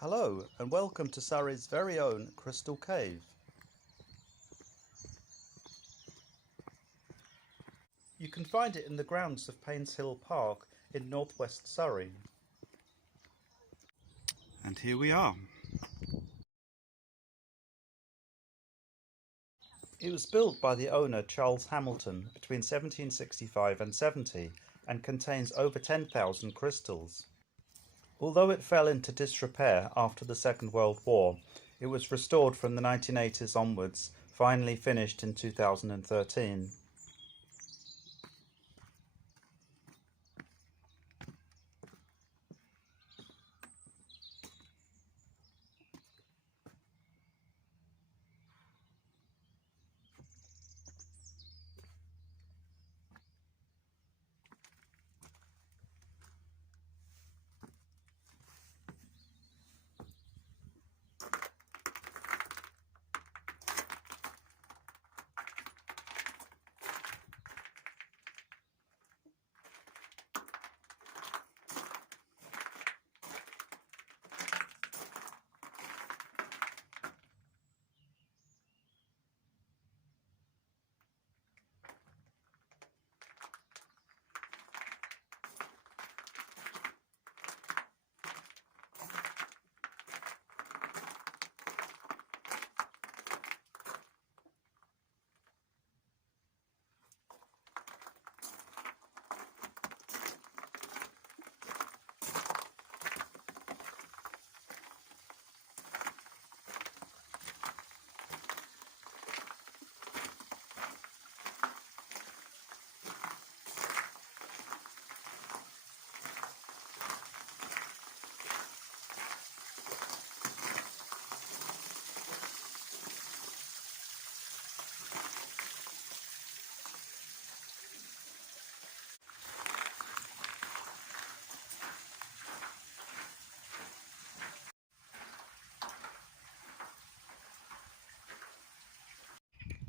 Hello and welcome to Surrey's very own Crystal Cave. You can find it in the grounds of Painshill Park in North West Surrey. And here we are. It was built by the owner Charles Hamilton between 1765 and 70 and contains over 10,000 crystals. Although it fell into disrepair after the Second World War, it was restored from the 1980s onwards, finally finished in 2013.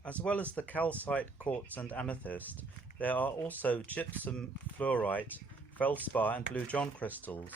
As well as the calcite, quartz and amethyst, there are also gypsum, fluorite, feldspar and blue john crystals.